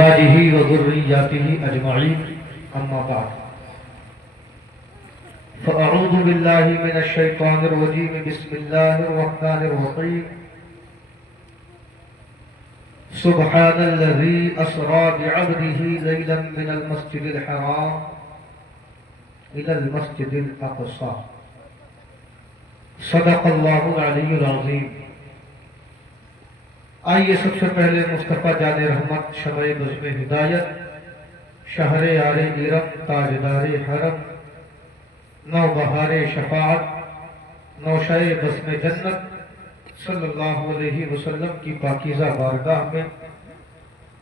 آله وذرياته أجمعين أما بعد فأعوذ بالله من الشيطان الرجيم بسم الله الرحمن الرحيم سبحان الذي أسرى بعبده ليلا من المسجد الحرام إلى المسجد الأقصى صدق الله العلي العظيم۔ آئیے سب سے پہلے مصطفیٰ جان رحمت شمع بزم ہدایت شہر یار ارم تاجدار حرم نو بہار شفاعت نوشہ بزم جنت صلی اللہ علیہ وسلم کی پاکیزہ بارگاہ میں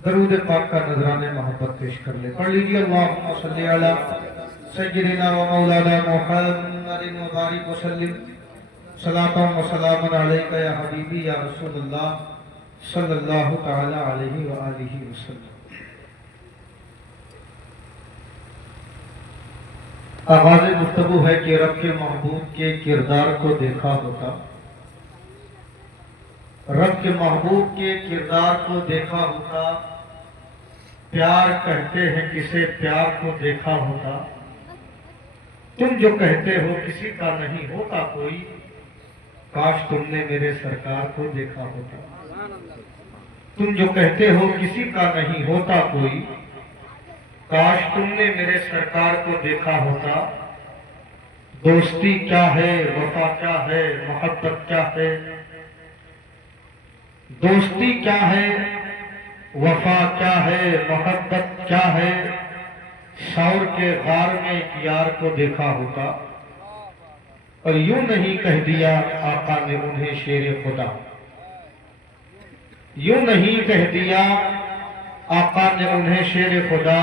درود پاک کا نذران محبت پیش کر لے۔ پڑھ لیجیے اللہم صلی علی سیدنا و مولانا محمد مبارک وسلم صلاۃ و سلام علیک یا حبیبی یا رسول اللہ صلی اللہ تعالی علیہ وآلہ وسلم۔ آغاز گفتگو ہے کہ رب کے محبوب کے کردار کو دیکھا ہوتا، رب کے محبوب کے کردار کو دیکھا ہوتا، پیار کہتے ہیں کسے پیار کو دیکھا ہوتا، تم جو کہتے ہو کسی کا نہیں ہوتا کوئی، کاش تم نے میرے سرکار کو دیکھا ہوتا۔ تم جو کہتے ہو کسی کا نہیں ہوتا کوئی، کاش تم نے میرے سرکار کو دیکھا ہوتا۔ دوستی کیا ہے، وفا کیا ہے، محبت کیا ہے، دوستی کیا ہے، وفا کیا ہے، محبت کیا ہے، شور کے غار میں ایک یار کو دیکھا ہوتا، اور یوں نہیں کہہ دیا آقا نے انہیں شیر خدا، یوں نہیں کہہ دیا آقا نے انہیں شیر خدا،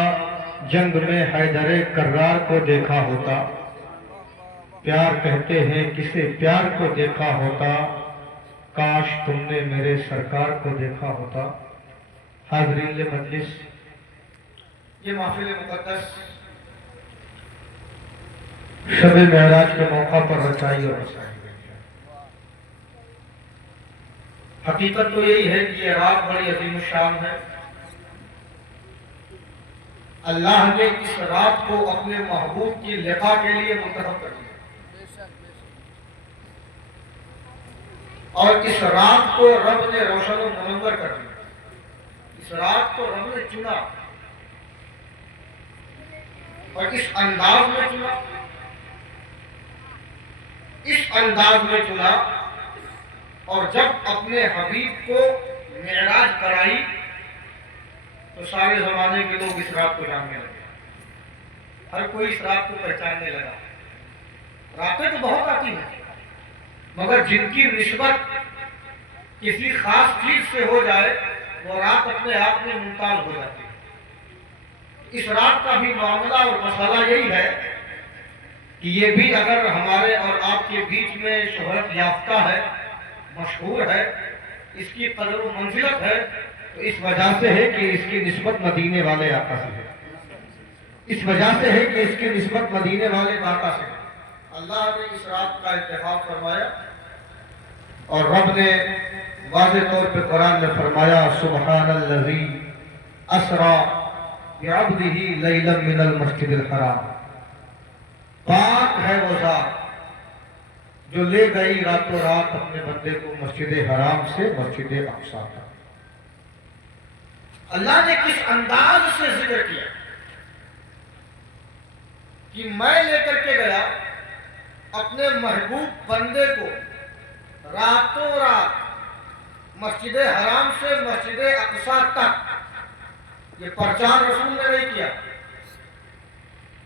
جنگ میں حیدر کرار کو دیکھا ہوتا۔ پیار کہتے ہیں کسے پیار کو دیکھا ہوتا، کاش تم نے میرے سرکار کو دیکھا ہوتا۔ حاضرین مجلس، یہ محفل مقدس شب معراج کے موقع پر رچائی اور رسائی گئی ہے۔ حقیقت تو یہی ہے کہ یہ رات بڑی عظیم الشان ہے۔ اللہ نے اس رات کو اپنے محبوب کی لقاء کے لیے منتخب کر دیا، اور اس رات کو رب نے روشن و منور کر دیا۔ اس رات کو رب نے چنا، اور اس انداز میں چنا، اس انداز میں چنا، اور جب اپنے حبیب کو معراج کرائی تو سارے زمانے کے لوگ اس رات کو جاننے لگے، ہر کوئی اس رات کو پہچاننے لگا۔ راتیں تو بہت آتی ہیں، مگر جن کی نسبت کسی خاص چیز سے ہو جائے وہ رات اپنے آپ میں ممتاز ہو جاتی ہے۔ اس رات کا بھی معاملہ اور مسئلہ یہی ہے کہ یہ بھی اگر ہمارے اور آپ کے بیچ میں شہرت یافتہ ہے، مشہور ہے، اس کی قدر و منزلت ہے، تو اس وجہ سے ہے کہ اس کی نسبت مدینے والے آقا سے ہے، اس وجہ سے ہے کہ اس کی نسبت مدینے والے آقا سے ہے۔ اللہ نے اس رات کا انتخاب فرمایا، اور رب نے واضح طور پہ قرآن میں فرمایا سبحان الذی اسریٰ بعبدہ لیلا من المسجد الحرام، پاک ہے وہ ذات جو لے گئی راتوں رات اپنے بندے کو مسجد حرام سے مسجد اقصی تک۔ اللہ نے کس انداز سے ذکر کیا کہ میں لے کر کے گیا اپنے محبوب بندے کو راتوں رات مسجد حرام سے مسجد اقصی تک۔ یہ پہچان رسول نے نہیں کیا،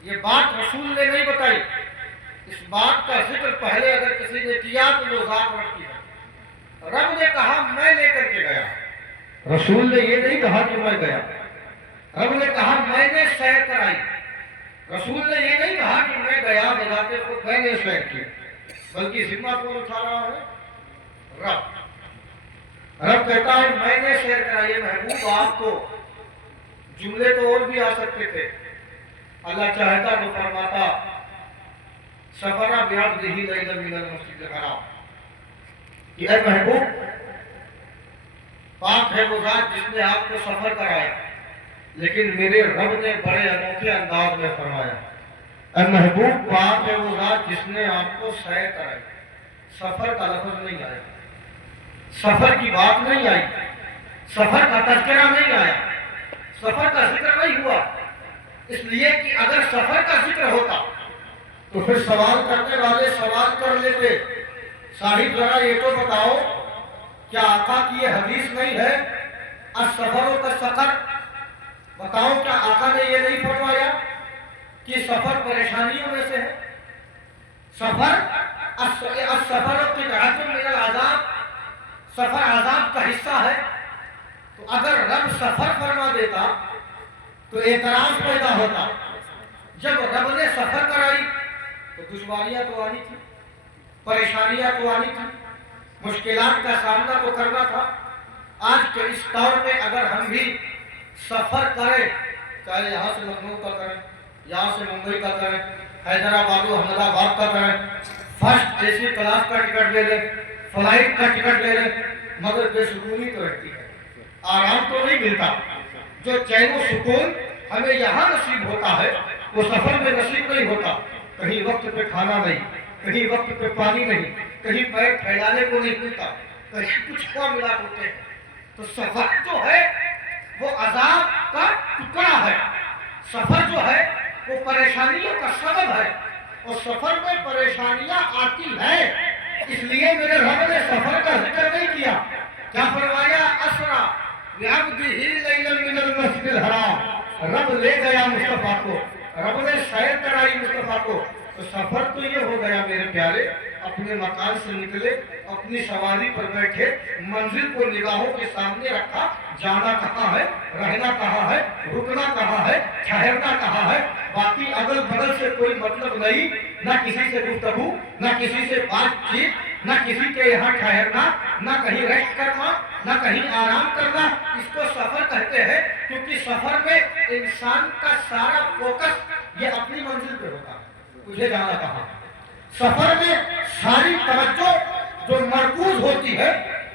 یہ بات رسول نے نہیں بتائی، اس بات کا ذکر پہلے اگر کسی نے کیا تو وہ ذات رکھتی ہے۔ رب نے کہا میں لے کر کے گیا، رسول نے یہ نہیں کہا کہ میں گیا۔ رب نے کہا میں نے سیر کرائی، رسول نے یہ نہیں کہا کہ میں گیا بذات خود میں نے سیر کی، بلکہ ذمہ کون اٹھا رہا ہے؟ رب۔ رب کہتا ہے میں نے سیر کرائی۔ محبوب آپ کو جملے تو اور بھی آ سکتے تھے، اللہ چاہتا تو فرماتا سفر بعبدہ لیلا من المسجد الحرام، کہ اے محبوب پاک ہے وہ ذات جس نے آپ کو سفر کرایا لیکن میرے رب نے بڑے انوکھے انداز میں فرمایا، اے محبوب پاک ہے وہ ذات جس نے آپ کو سیر کرائی، سفر کا لفظ نہیں آیا، سفر کی بات نہیں آئی، سفر کا تذکرہ نہیں آیا، سفر کا ذکر نہیں ہوا، اس لیے کہ اگر سفر کا ذکر ہوتا تو پھر سوال کرنے والے سوال کر لیتے، صاحب ذرا یہ تو بتاؤ کیا آقا کی یہ حدیث نہیں ہے السفر و کالسقر؟ بتاؤ کیا آقا نے یہ نہیں فرمایا کہ سفر پریشانیوں میں سے ہے؟ سفر السفر قطعۃ من العذاب، سفر عذاب کا حصہ ہے۔ تو اگر رب سفر فرما دیتا تو اعتراض پیدا ہوتا، جب رب نے سفر کرائی تو دشواریاں تو آنی تھی، پریشانیاں تو آنی تھی، مشکلات کا سامنا تو کرنا تھا۔ آج کے اس دور میں اگر ہم بھی سفر کریں، چاہے یہاں سے لکھنؤ کا کریں، یہاں سے ممبئی کا کریں، حیدرآباد و احمد آباد کا کریں، فرسٹ اے سی کلاس کا ٹکٹ لے لیں، فلائٹ کا ٹکٹ لے لیں، مگر بے سکونی تو رہتی ہے، آرام تو نہیں ملتا۔ جو چین و سکون ہمیں یہاں نصیب ہوتا ہے وہ سفر میں نصیب نہیں ہوتا۔ کہیں وقت پہ کھانا نہیں، کہیں وقت پہ پانی نہیں، کہیں پیر پھیلانے کو نہیں ملتا، کہیں کچھ کو ملا ہوتے ہیں۔ تو سفر جو ہے وہ عذاب کا ٹکڑا ہے، سفر جو ہے وہ پریشانیوں کا سبب ہے، اور سفر میں پریشانیاں آتی ہیں، اس لیے میرے رب نے سفر کا ذکر نہیں کیا۔ کیا فرمایا؟ اسرا بعبدہ لیلا من المسجد الحرام، رب لے گیا مصطفیٰ کو، رب نے سیر کرائی مصطفیٰ کو۔ تو سفر تو یہ ہو گیا میرے پیارے، اپنے مکان سے نکلے، اپنی سواری پر بیٹھے، منزل کو نگاہوں کے سامنے رکھا، جانا کہاں ہے، رہنا کہاں ہے، رکنا کہاں ہے، ٹھہرنا کہاں ہے، باقی اگل بغل سے کوئی مطلب نہیں، نہ کسی سے گفتگو، نہ کسی سے بات چیت، نہ کسی کے یہاں ٹھہرنا، نہ کہیں ریسٹ کرنا، نہ کہیں آرام کرنا۔ اس کو سفر کہتے ہیں کیونکہ سفر میں انسان کا سارا فوکس یہ اپنی منزل پہ ہوتا ہے، مجھے جانا کہاں۔ سفر میں ساری توجہ جو مرکوز ہوتی ہے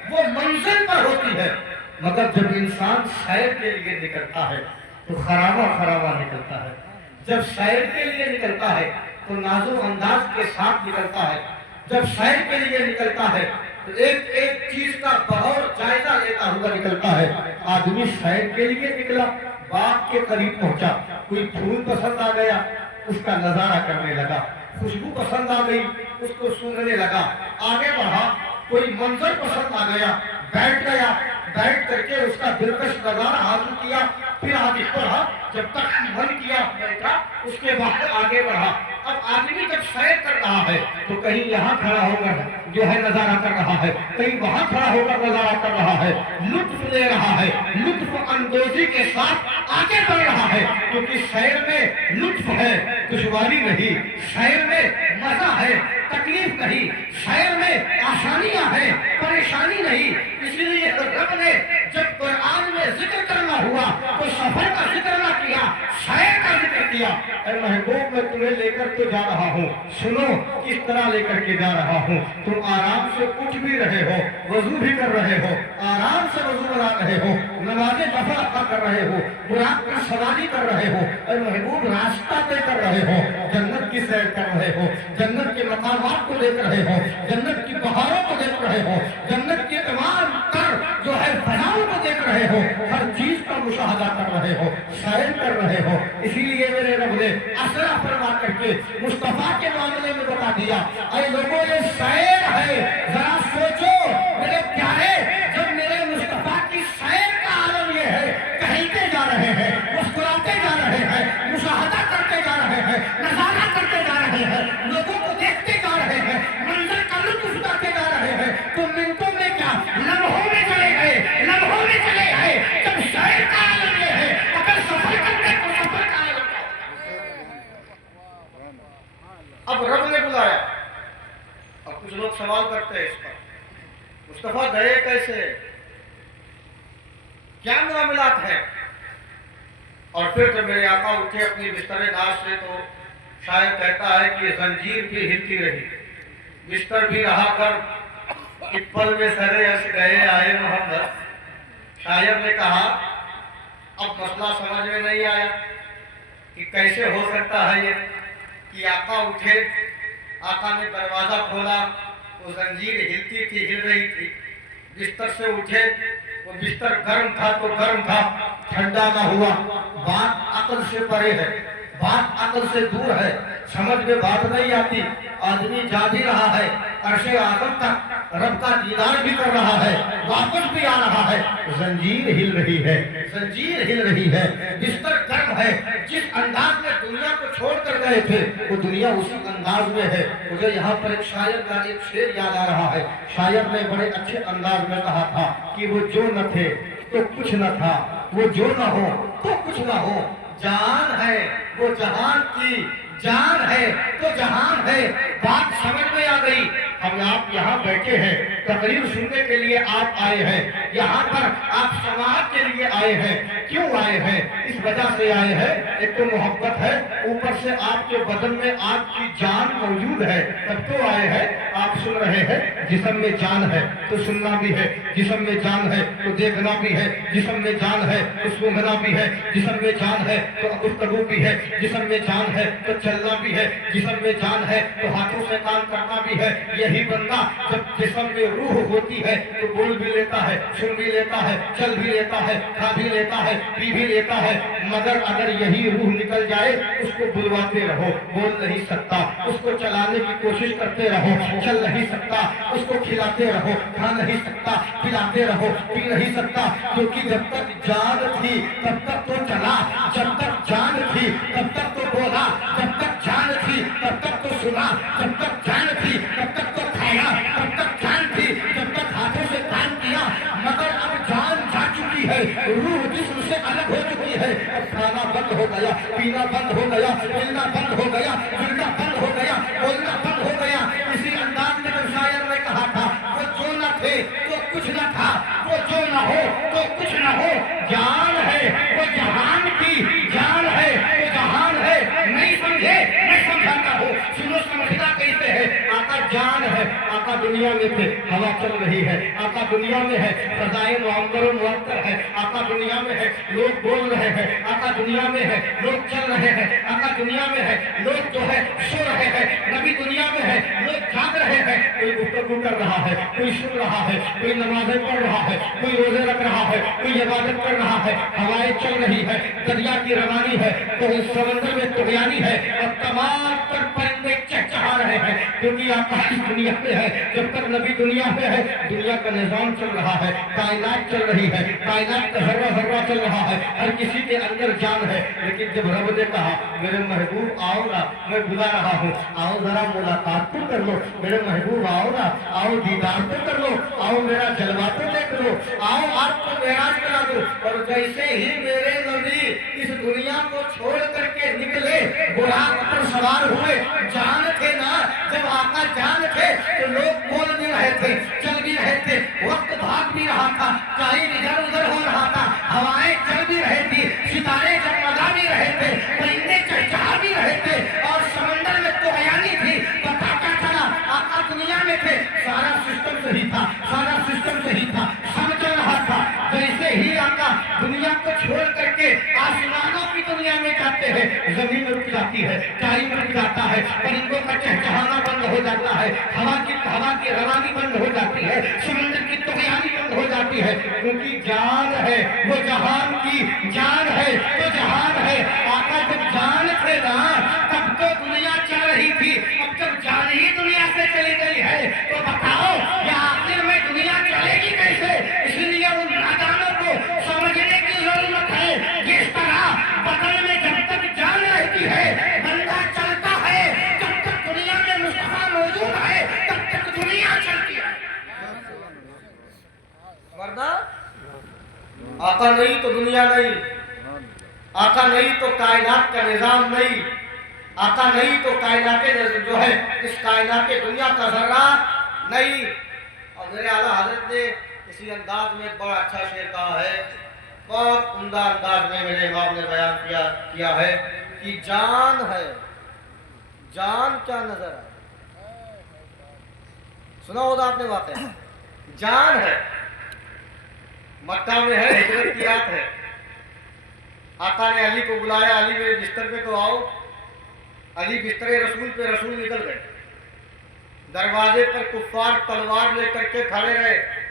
وہ منزل پر ہوتی ہے، مگر جب انسان سیر کے لیے نکلتا ہے تو خرابہ خرابہ نکلتا ہے، جب سیر کے لیے نکلتا ہے تو نازو انداز کے ساتھ نکلتا ہے، جب سیر کے لیے نکلتا ہے تو ایک ایک چیز کا بغور جائزہ لیتا ہوا نکلتا ہے۔ آدمی سیر کے لیے نکلا، باغ کے قریب پہنچا، کوئی پھول پسند آ گیا، اس کا نظارہ کرنے لگا، خوشبو پسند آ گئی، اس کو سونگھنے لگا، آگے بڑھا، کوئی منظر پسند آ گیا، بیٹھ گیا، بیٹھ کر کے اس کا دلکش نظارہ حاصل کیا، پھر آگے بڑھا، جب تک من کیا بیٹھا، اس کے بعد آگے بڑھا۔ اب آدمی جب سیر کر رہا ہے تو کہیں یہاں کھڑا ہو کر جو ہے نظارہ کر رہا ہے، کہیں وہاں کھڑا ہو کر نظارہ کر رہا ہے، لطف لے رہا ہے، لطف اندوزی کے ساتھ آگے بڑھ رہا ہے، کیونکہ سیر میں لطف ہے، دشواری نہیں، سیر میں مزہ ہے، تکلیف نہیں، سیر میں آسانیاں ہیں، پریشانی نہیں۔ اسی لیے رب نے جب قرآن میں ذکر کرنا ہوا تو سفر کا ذکر نہ کیا، سیر کا ذکر کیا۔ اے محبوب میں تمہیں لے کر کے جا رہا ہوں، سنو کس طرح لے کر کے جا رہا ہوں۔ تم آرام سے اٹھ بھی رہے ہو، وضو بھی کر رہے ہو، آرام سے وضو بنا رہے ہو، نماز نفل ادا کر رہے ہو، براق کا سواری کر رہے ہو، اے محبوب راستہ طے کر رہے ہو، جنت کی سیر کر رہے ہو، جنت کے مقامات کو دیکھ رہے ہو، جنت کی بہاروں کو دیکھ رہے ہو، جنت کے تمام تر جو ہے فضاؤں کو دیکھ رہے ہو، ہر چیز کا مشاہدہ کر رہے ہو، سیر کر رہے ہو۔ اسی لیے میرے رب نے اسرا فرما کر کے مصطفیٰ کے معاملے میں بتا دیا، اے لوگوں یہ سیر ہے، ذرا سوچو میرے پیارے، جب میرے مصطفیٰ کی سیر کا عالم یہ ہے، کہتے جا رہے ہیں، مسکراتے جا رہے ہیں، مشاہدہ کرتے جا رہے ہیں، نظارہ کرتے جا رہے ہیں، لوگوں کو دیکھتے جا رہے ہیں، منظر کا لطف اٹھاتے جا رہے ہیں، تو منٹوں میں کیا لمحوں میں چلے گئے، لمحوں میں چلے گئے۔ جب سیر کا عالم یہ ہے، اگر سفر کرتے تو سفر کا عالم اب رب نے بلایا۔ اب کچھ لوگ سوال کرتے ہیں اس پر، مصطفیٰ گئے کیسے، کیا معاملات ہیں؟ اور پھر جب میرے آقا اٹھے اپنی بستر ناز سے تو شاید کہتا ہے کہ زنجیر بھی ہلتی رہی، بستر بھی رہا کر، ایک پل میں سرے اس گئے آئے محمد۔ شاعر نے کہا اب مسئلہ سمجھ میں نہیں آیا کہ کیسے ہو سکتا ہے یہ کہ آقا اٹھے، آقا نے دروازہ کھولا، وہ زنجیر ہلتی تھی، ہل رہی تھی، بستر سے اٹھے، وہ بستر گرم تھا تو گرم تھا، ٹھنڈا نہ ہوا۔ بات عقل سے پرے ہے، بات عقل سے دور ہے، سمجھ میں بات نہیں آتی۔ آدمی جا بھی رہا ہے عرش اعظم تک، رب کا دیدار بھی کر رہا ہے، واپس بھی آ رہا ہے، زنجیر ہل رہی ہے، زنجیر ہل رہی ہے، بستر گرم ہے۔ جس انداز میں دنیا کو چھوڑ کر گئے تھے وہ دنیا اسی انداز میں ہے۔ مجھے یہاں پر ایک شاعر کا ایک شعر یاد آ رہا ہے۔ شاعر نے بڑے اچھے انداز میں کہا تھا کہ وہ جو نہ تھے تو کچھ نہ تھا، وہ جو نہ ہو تو کچھ نہ ہو، جان ہے وہ جہان کی، جان ہے تو جہان ہے۔ بات سمجھ میں آ گئی۔ ہم آپ یہاں بیٹھے ہیں، تقریر سننے کے لیے آپ آئے ہیں، یہاں پر آپ سماعت کے لیے آئے ہیں۔ کیوں آئے ہیں؟ اس وجہ سے آئے ہیں، ایک تو محبت ہے، اوپر سے آپ کے بدن میں آپ کی جان موجود ہے، تب تو آئے ہیں۔ آپ سن رہے ہیں، جسم میں جان ہے تو سننا بھی ہے، جسم میں جان ہے تو دیکھنا بھی ہے، جسم میں جان ہے تو سونگھنا بھی ہے، جسم میں جان ہے تو گفتگو بھی ہے، جسم میں جان ہے تو چلنا بھی ہے، جسم میں جان ہے تو ہاتھوں سے کام کرنا بھی ہے۔ یہی بندہ جب جسم میں روح ہوتی ہے تو بول بھی لیتا ہے، سن بھی لیتا ہے، چل بھی لیتا ہے، کھا بھی لیتا ہے، پی بھی لیتا ہے۔ مگر اگر یہی روح نکل جائے، اس کو بلواتے رہو، بول نہیں سکتا، اس کو چلانے کی کوشش کرتے رہو، چل نہیں سکتا، اس کو کھلاتے رہو، کھا نہیں سکتا، پلاتے رہو، پی نہیں سکتا، کیونکہ جب تک جان تھی تب تک تو چلا، جب تک جان تھی تب تک تو بولا، جب تک جان تھی تب تک تو سنا، جب تک جان تھی تب تک تو کھایا، تب تک جان تھی جب تک ہاتھوں سے کام کیا۔ مگر اب جان جا چکی ہے، روح جسم سے الگ ہو چکی ہے، اب کھانا بند ہو گیا، پینا بند ہو گیا، ملنا بند ہو گیا، جلنا بند ہو گیا، بولنا بند ہو گیا۔ اسی انداز میں جو شاعر نے کہا تھا، وہ جو نہ تھے تو کچھ نہ تھا، وہ جو نہ ہو تو کچھ نہ ہو، جان ہے وہ جہان کی، جان ہے وہ جہان ہے۔ نہیں سمجھے میں سمجھاتا ہوں، سنو سمجھنا کیسے ہے۔ آقا جان ہے، آقا دنیا میں تھے، ہوا چل رہی ہے، آقا دنیا میں ہے، فضائے معمر و معطر ہے، آقا دنیا میں ہے، لوگ بول رہے ہیں، آقا دنیا میں ہے، لوگ چل رہے ہیں، آقا دنیا میں ہے، لوگ جو ہے سو رہے ہیں، نبی دنیا میں ہے، لوگ جاگ رہے ہیں، کوئی گفتگو کر رہا ہے، کوئی سن رہا ہے، کوئی نمازیں پڑھ رہا ہے، کوئی روزے رکھ رہا ہے، کوئی عبادت کر رہا ہے، ہوائیں چل رہی ہے، دریا کی روانی ہے، تو اس سمندر میں طغیانی ہے، اور تمام تر پرندے چہچہا رہے ہیں، کیونکہ آقا اس دنیا میں ہے۔ جب تک نبی دنیا میں ہے، دنیا کا نظام چل رہا ہے، کائنات چل رہی ہے، کائنات کا ذرہ ذرہ چل رہا ہے، ہر کسی کے اندر جان ہے۔ لیکن جب رب نے کہا میرے محبوب آؤ نا، میں بلا رہا ہوں، آؤ ذرا ملاقات تو کر لو، میرے محبوب آؤ نا، آؤ دیدار تو کر لو، آؤ میرا جلوہ تو دیکھ لو، آؤ آپ کو معراج کرا دو۔ اور جیسے ہی میرے نبی اس دنیا کو چھوڑ کر کے نکلے، براق پر سوار ہوئے، جان تھے نا، جب آقا جان تھے تو لوگ بول بھی رہے تھے، چل بھی رہے تھے، وقت بھاگ بھی رہا تھا، ٹائم ادھر ادھر ہو رہا تھا، ہوائیں چل بھی رہی تھی، ستارے جگمگا بھی رہے تھے، پرندے چہچہا بھی رہے تھے، اور سمندر میں طغیانی تھی۔ پتہ کیا چلا؟ آقا دنیا میں تھے، سارا سسٹم صحیح تھا، سارا سسٹم صحیح تھا، سب چل رہا تھا۔ جیسے ہی آقا دنیا کو چھوڑ کر کے آسمانوں کی دنیا میں جاتے ہیں، زمین رک جاتی ہے، ٹائم رک جاتا ہے، پرندوں کا چہچہانا بند ہو جاتا ہے، ہوا کی روانی بند ہو جاتی ہے، سمندر کی طغیانی بند ہو جاتی ہے، کیونکہ جان ہے وہ جہان کی، جان ہے تو جہان ہے۔ آقا جب جان تھے نا تب تو دنیا چل رہی تھی، اب جب جان ہی دنیا سے چلی گئی ہے تو بتاؤ یہ آخر میں دنیا چلے گی کیسے؟ اس لیے ان نادانوں کو سمجھنے کی ضرورت ہے، جس طرح بدن میں جب تک جان رہتی ہے بندہ چلتا ہے، جب تک دنیا میں مصطفیٰ موجود ہے تب تک دنیا چلتی ہے۔ ورنہ آقا نہیں تو دنیا نہیں، آقا نہیں تو کائنات کا نظام نہیں، آقا نہیں تو کائنات جو ہے اس کائنات دنیا کا ذرہ نہیں۔ اور میرے اعلیٰ حضرت نے اسی انداز میں ایک بڑا اچھا شعر کہا ہے، بہت عمدہ انداز میں میرے امام نے بیان کیا ہے کہ جان ہے، جان کیا نظر ہے۔ سنا ہوگا آپ نے واقعہ، جان ہے، مکہ میں ہے، ہجرت کی رات ہے، آقا نے علی کو بلایا، علی میرے بستر پہ تو آؤ۔ علی بستر رسول پہ، رسول نکل گئے۔ دروازے پر کفار تلوار لے کر کے کھڑے رہے،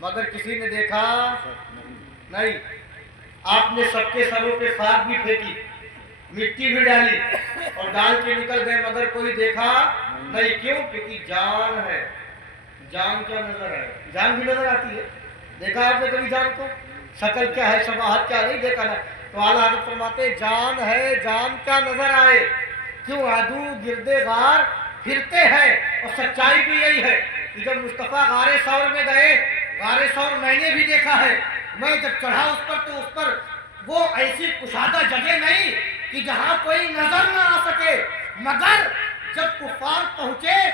مگر کسی نے دیکھا نہیں۔ آپ نے سب کے سروں پہ خاک بھی پھینکی، مٹی بھی ڈالی اور ڈال کے نکل گئے، مگر کوئی دیکھا نہیں۔ کیوں؟ کیونکہ جان ہے۔ جان کیا نظر ہے؟ جان بھی نظر آتی ہے۔ دیکھا آپ نے کبھی جان کو؟ شکل کیا ہے، شباہت کیا؟ نہیں دیکھا نا۔ تو اعلیٰ حضرت فرماتے جان ہے، جان کیا نظر آئے؟ کیوں عدو گردے غار پھرتے ہیں۔ اور سچائی بھی یہی ہے کہ جب مصطفیٰ غار ثور میں گئے، غار ثور میں نے بھی دیکھا ہے، میں جب چڑھا اس پر تو اس پر وہ ایسی کشادہ جگہ نہیں کہ جہاں کوئی نظر نہ آ سکے، مگر جب کفار پہنچے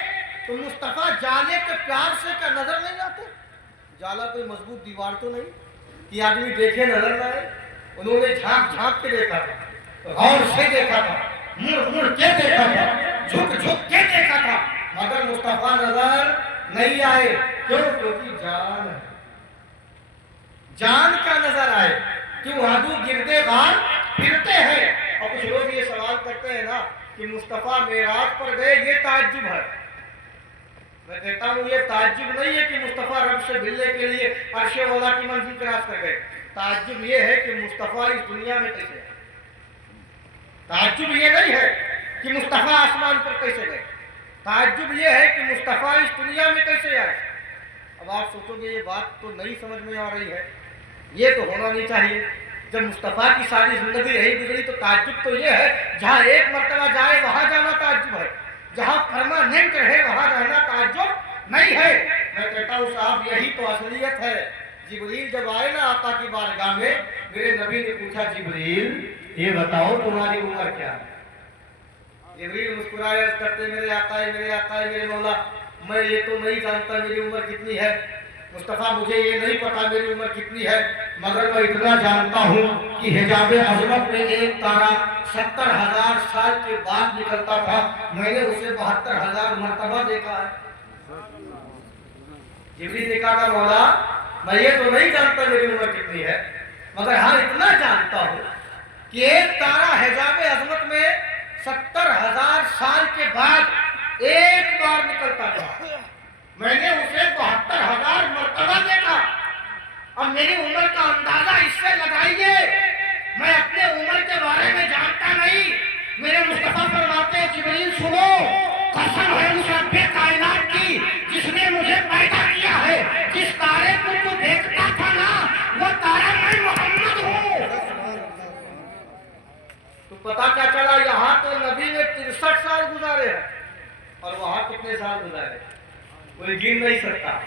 تو مصطفیٰ جالے کے پیار سے کیا نظر نہیں آتے؟ جالا کوئی مضبوط دیوار تو نہیں کہ آدمی دیکھے نظر نہ آئے۔ انہوں نے جھانک جھانک کے دیکھا تھا، غور سے دیکھا تھا، مڑ مڑ کے دیکھا تھا، جھک جھک کے دیکھا تھا، مگر مصطفیٰ نظر نہیں آئے۔ کیوں؟ کیونکہ جان ہے۔ جان کا نظر آئے۔ کیوں عدو گردے غار پھرتے ہیں۔ اور کچھ لوگ یہ سوال کرتے ہیں نا کہ مصطفیٰ معراج پر گئے، یہ تعجب ہے۔ میں کہتا ہوں یہ تعجب نہیں ہے کہ مصطفیٰ رب سے ملنے کے لیے عرش اولا کی منزل کراس کر گئے۔ تعجب یہ ہے کہ مصطفیٰ اس دنیا میں کیسے آئے۔ تعجب یہ نہیں ہے کہ مصطفیٰ آسمان پر کیسے گئے، تعجب یہ ہے کہ مصطفیٰ اس دنیا میں کیسے آئے۔ اب آپ سوچو گے یہ بات تو نہیں سمجھ میں آ رہی ہے، یہ تو ہونا نہیں چاہیے۔ جب مصطفیٰ کی ساری زندگی رہی گزری تو تعجب تو یہ ہے، جہاں ایک مرتبہ جائے وہاں جانا تعجب ہے، جہاں پرماننٹ رہے وہاں رہنا تعجب نہیں ہے۔ میں کہتا ہوں صاحب یہی تو اصلیت ہے۔ جبریل جب آئے نا آقا کی بارگاہ میں، میرے نبی نے پوچھا جبریل یہ بتاؤ تمہاری عمر کیا ہے؟ جبریل مسکرائے عرض کرتے میرے آقا میرے مولا، میں یہ تو نہیں جانتا میری عمر کتنی ہے، مصطفیٰ مجھے یہ نہیں پتا میری عمر کتنی ہے، مگر میں اتنا جانتا ہوں کہ حجاب عظمت میں ایک تارا 70,000 سال کے بعد نکلتا تھا، میں نے اسے 72,000 مرتبہ دیکھا ہے۔ جبریل نے کہا مولا میں یہ تو نہیں جانتا میری عمر کتنی ہے، مگر ہاں اتنا جانتا ہوں کہ ایک تارا حجاب عظمت میں 70,000 سال کے بعد ایک بار نکلتا تھا، میں نے اسے 72,000 مرتبہ دیکھا۔ اب میری عمر کا اندازہ اس سے لگائیے، میں اپنے عمر کے بارے میں جانتا نہیں۔ میرے مصطفیٰ فرماتے جبریل سنو، قسم ہے اس رب کائنات کی جس نے مجھے پیدا کیا ہے، جس تارے کو تو دیکھتا تھا نا وہ تارا میں محمد ہوں۔ تو پتا کیا چلا، یہاں تو نبی نے 63 سال گزارے ہیں اور وہاں کتنے سال گزارے کوئی گن نہیں سکتا،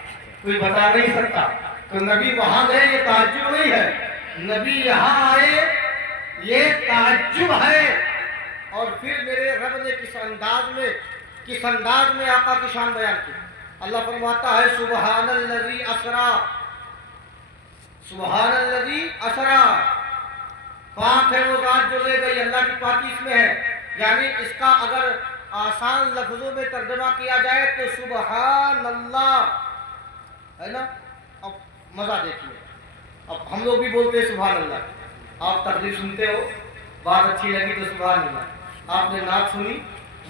کوئی بتا نہیں سکتا۔ تو نبی وہاں گئے یہ تعجب نہیں ہے، نبی یہاں آئے یہ تعجب ہے۔ اور پھر میرے رب نے کس انداز میں آقا کی شان بیان کی۔ اللہ فرماتا ہے سبحان الذی اسرا، سبحان الذی اسرا، پاک ہے وہ ذات جو لے گئی، اللہ کی پاکی اس میں ہے۔ یعنی اس کا اگر آسان لفظوں میں ترجمہ کیا جائے تو سبحان اللہ ہے نا۔ اب مزہ دیکھیے، اب ہم لوگ بھی بولتے ہیں سبحان اللہ، آپ تقریر سنتے ہو، بات اچھی لگی تو سبحان اللہ، آپ نے نعت سنی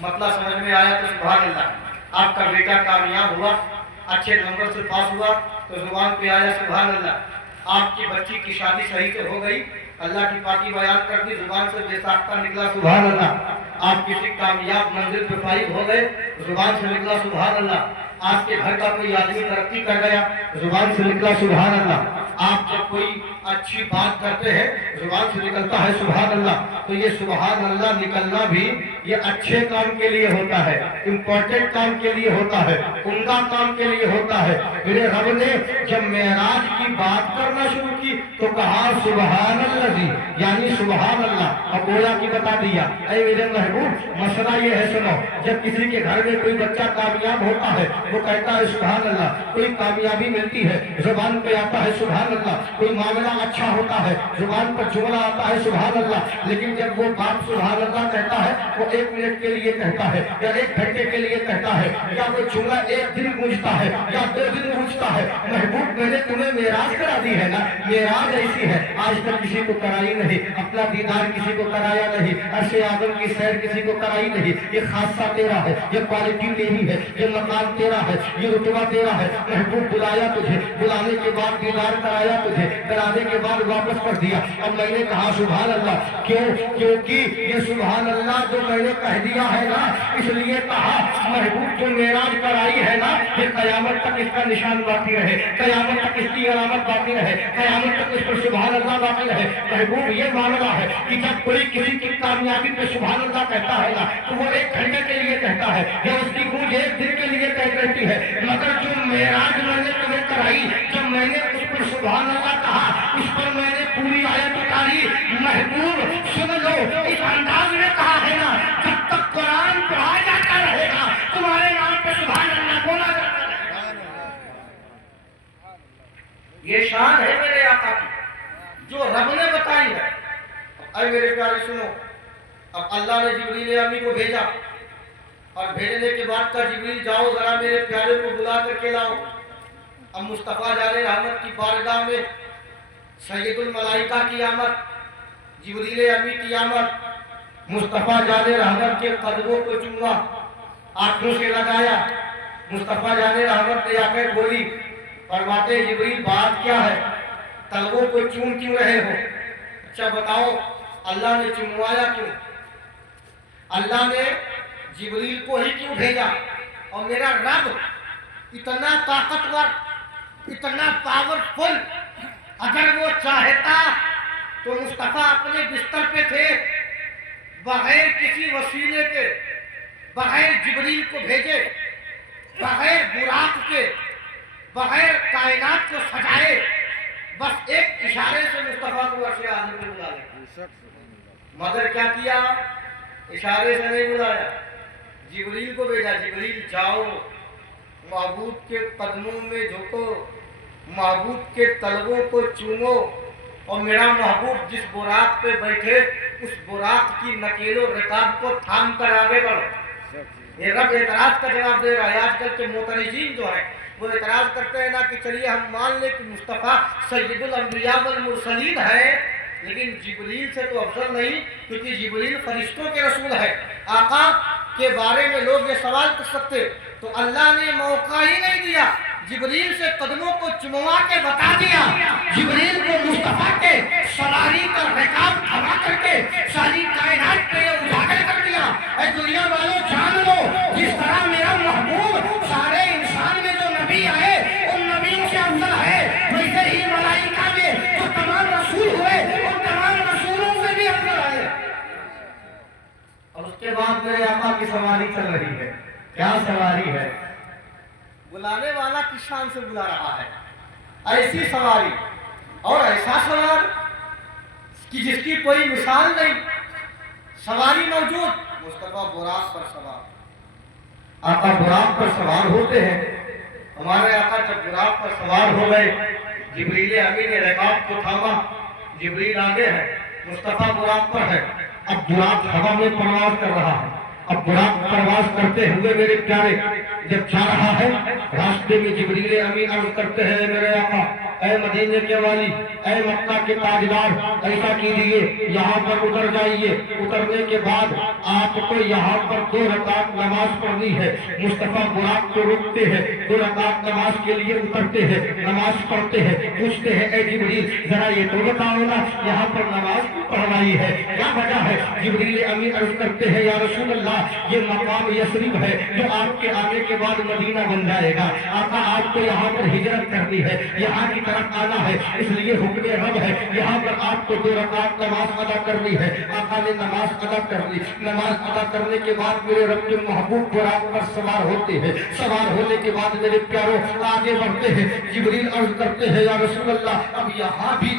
مطلب سمجھ میں آیا تو سبحان اللہ، آپ کا بیٹا کامیاب ہوا، اچھے نمبر سے پاس ہوا تو زبان پہ آیا سبحان اللہ، آپ کی بچی کی شادی صحیح سے ہو گئی، اللہ کی پاکی بیان کر دی، زبان سے بے ساختہ نکلا سبحان اللہ، آپ کسی کامیاب منزل پہ فائز ہو گئے، زبان سے نکلا سبحان اللہ، آپ کے گھر کا کوئی آدمی ترقی کر گیا، زبان سے نکلا سبحان اللہ، آپ جب کوئی اچھی بات کرتے ہیں زبان سے نکلتا ہے سبحان اللہ۔ تو یہ سبحان اللہ نکلنا بھی یہ اچھے کام کے لیے ہوتا ہے، امپورٹنٹ کام کے لیے ہوتا ہے، عمدہ کام کے لیے ہوتا ہے۔ میرے رب نے جب معراج کی بات کرنا شروع کی تو کہا سبحان اللہ، یعنی سبحان اللہ۔ اب گویا کی بتا دیا۔ اے میرے محبوب مسئلہ یہ ہے سنو، جب کسی کے گھر میں کوئی بچہ کامیاب ہوتا ہے وہ کہتا ہے سبحان اللہ، کوئی کامیابی ملتی ہے زبان پہ آتا ہے سبحان اللہ، کوئی معاملہ اچھا ہوتا ہے زبان پر جملہ آتا ہے سبحان اللہ، لیکن جب وہ باپ سبحان اللہ کہتا ہے وہ 1 منٹ کے لیے کہتا ہے یا 1 گھنٹے کے لیے کہتا ہے، یا وہ جملہ 1 دن گونجتا ہے یا 2 دن گونجتا ہے۔ محبوب میں نے تمہیں معراج کرا دی ہے نا، معراج ایسی ہے آج تک کسی کو کرائی نہیں، اپنا دیدار کسی کو کرایا نہیں، عرش اعظم کی سیر کسی کو کرائی نہیں۔ یہ خاصہ تیرا ہے، یہ کوالٹی تیری ہے، یہ مقام تیرا ہے، یہ رتبہ تیرا ہے۔ محبوب بلایا تجھے، بلانے کے بعد دیدار کرایا تجھے، کرانے کے بعد واپس کر دیا۔ اب میں نے کہا سبحان اللہ، کیونکہ یہ سبحان اللہ جو میں نے کہہ دیا ہے نا، اس لیے کہا محبوب جو معراج کرائی ہے نا، یہ قیامت تک اس کا نشان باقی رہے، قیامت تک اس کی علامت باقی رہے، قیامت تک اس پر سبحان اللہ باقی رہے۔ محبوب یہ معاملہ ہے کہ جب کوئی کسی کی کامیابی پہ سبحان اللہ کہتا ہے نا تو وہ 1 گھنٹے کے لیے کہتا ہے یا اس کی گونج 1 دن کے لیے کہتی ہے، مگر جو معراج میں نے تمہیں کرائی، جب میں نے اس پر سبحان اللہ کہا، اس پر میں نے پوری آیت اتاری۔ محبوب سن لو، اس انداز میں کہا ہے نا، جب تک قرآن پڑھا جاتا رہے گا تمہارے نام پہ سبحان اللہ بولا جاتا رہے گا۔ یہ شان ہے میرے آقا کی جو رب نے بتائی ہے۔ اے میرے پیارے سنو، اب اللہ نے جبریل امی کو بھیجا اور بھیجنے کے بعد کا جبریل جاؤ ذرا میرے پیارے کو بلا کر کے لاؤ۔ اب مصطفیٰ جان رحمت کی بارگاہ میں سید الملائکہ کی آمد، جبریل امی کی آمد، مصطفیٰ جان رحمت کے قدموں کو چوما، آنکھوں سے لگایا۔ مصطفیٰ جان رحمت نے آ کر بولی، فرماتے جبریل بات کیا ہے، قدموں کو چوم کیوں رہے ہو؟ اچھا بتاؤ اللہ نے چموایا کیوں؟ اللہ نے جبریل کو ہی کیوں بھیجا؟ اور میرا رب اتنا طاقتور، اتنا پاورفل، اگر وہ چاہتا تو مصطفیٰ اپنے بستر پہ تھے، بغیر کسی وسیلے کے، بغیر جبریل کو بھیجے، بغیر براق کے، بغیر کائنات کو سجائے، بس ایک اشارے سے مصطفیٰ کو عرش اعظم میں بلا لیا۔ مگر کیا کیا؟ اشارے سے نہیں بلایا، جبریل کو بھیجا، جبریل جاؤ معبود کے قدموں میں جھکو، معبود کے طلبوں کو چومو، اور میرا محبوب جس براق پہ بیٹھے اس براق کی نکیل و رکاب کو تھام کر آگے بڑھو۔ یہ رب اعتراض کا جواب دے رہا ہے۔ آج کل کے معترضین جو ہیں وہ اعتراض کرتے ہیں نا کہ چلیے ہم مان لیں کہ مصطفیٰ سید الانبیاء والمرسلین ہے، لیکن جبریل سے تو افضل نہیں، کیونکہ جبریل فرشتوں کے رسول ہے۔ آقا کے بارے میں لوگ یہ سوال کر سکتے تو اللہ نے موقع ہی نہیں دیا، جبریل سے قدموں کو چموا کے بتا دیا، جبریل کو مصطفیٰ کے سواری کا رکاب تھما کر کے ساری کائنات پہ یہ اجاگر کر دیا۔ اے دنیا والوں جان لو، جس طرح میرا محبوب سارے انسان میں جو نبی آئے ان نبیوں سے افضل ہے، ویسے ہی ملائکہ میں جو تمام رسول ہوئے ان تمام رسولوں سے بھی افضل آئے۔ اور اس کے بعد میرے آقا کی سواری چل رہی ہے۔ کیا سواری ہے؟ بلانے والا کس شان سے بلا رہا ہے، ایسی سواری اور ایسا سوار کہ جس کی کوئی مثال نہیں، سواری موجود، مصطفیٰ براق پر سوار۔ آقا براق پر سوار ہوتے ہیں۔ ہمارے آقا جب براق پر سوار ہو گئے، جبریل امی نے رکاب کو تھاما، جبریل آگے ہے، مصطفیٰ براق پر ہے۔ اب براق ہوا میں پرواز کر رہا ہے۔ اب براق پرواز کرتے ہوئے میرے پیارے جب جا رہا ہے، راستے میں جبریل امی عرض کرتے ہیں میرے آقا، اے مدینے کے والی، اے مکہ کے تاجدار، ایسا کیجیے یہاں پر اتر جائیے، اترنے کے بعد آپ کو یہاں پر 2 رکعت نماز پڑھنی ہے۔ مصطفیٰ براق کو روکتے ہیں، 2 رکعت نماز کے لیے اترتے ہیں، نماز پڑھتے ہیں، پوچھتے ہیں اے جبریل ذرا یہ تو بتاؤ نا یہاں پر نماز کیوں پڑھوائی ہے، کیا وجہ ہے؟ جبریل امی عرض کرتے ہیں یا رسول اللہ یہ مقام یثرب ہے جو آپ کے آنے کے بعد مدینہ بن جائے گا، آقا آپ کو یہاں پر ہجرت کرنی ہے، یہاں کی طرف آنا ہے، اس لیے حکم رب ہے یہاں پر آپ کو 2 رکعت نماز ادا کرنی ہے۔ آقا نے نماز ادا کر لی۔ نماز ادا کرنے کے بعد میرے رب کے محبوب براق پر سوار ہوتے ہیں۔ سوار ہونے کے بعد میرے پیاروں آگے بڑھتے ہیں۔ جبریل عرض کرتے ہیں یا رسول اللہ اب یہاں بھی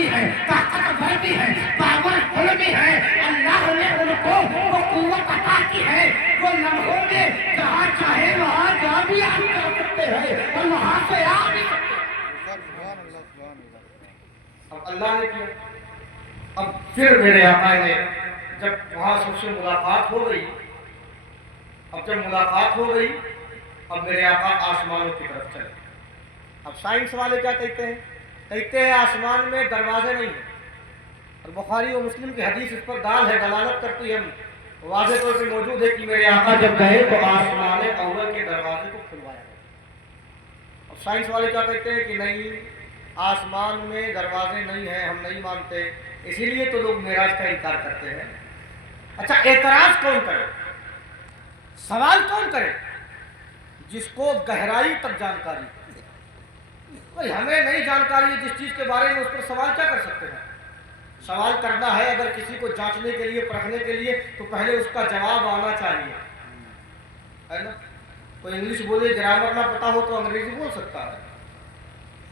بھی ہے، طاقتور بھی ہے، پاورفل بھی ہے. اللہ نے ان کو وہ قوت عطا کی ہے، وہ لمحوں میں جہاں چاہے وہاں جا بھی آپ کر سکتے ہیں اور وہاں سے آ بھی سکتے ہیں. اب اللہ نے کیا. اب پھر میرے آقا نے جب وہاں سب سے ملاقات ہو گئی، اب جب ملاقات ہو گئی، اب میرے آقا آسمانوں کی طرف چلے. اب سائنس والے کیا کہتے ہیں؟ کہتے ہیں آسمان میں دروازے نہیں ہیں، اور بخاری و مسلم کی حدیث اس پر دال ہے، دلالت کرتی ہے، واضح طور پہ موجود ہے کہ میرے آقا جب گئے تو آسمان اول کے دروازے کو کھلوایا گیا. اب سائنس والے کیا کہتے ہیں کہ نہیں، آسمان میں دروازے نہیں ہیں، ہم نہیں مانتے، اسی لیے تو لوگ معراج کا انکار کرتے ہیں. اچھا، اعتراض کون کرے، سوال کون کرے؟ جس کو گہرائی تک جانکاری. کوئی ہمیں نہیں جانکاری ہے جس چیز کے بارے میں، اس پر سوال کیا کر سکتے ہیں؟ سوال کرنا ہے اگر کسی کو جانچنے کے لیے، پرکھنے کے لیے، تو پہلے اس کا جواب آنا چاہیے، ہے نا؟ کوئی انگلش بولے، گرامر نہ پتا ہو تو انگریزی بول سکتا ہے.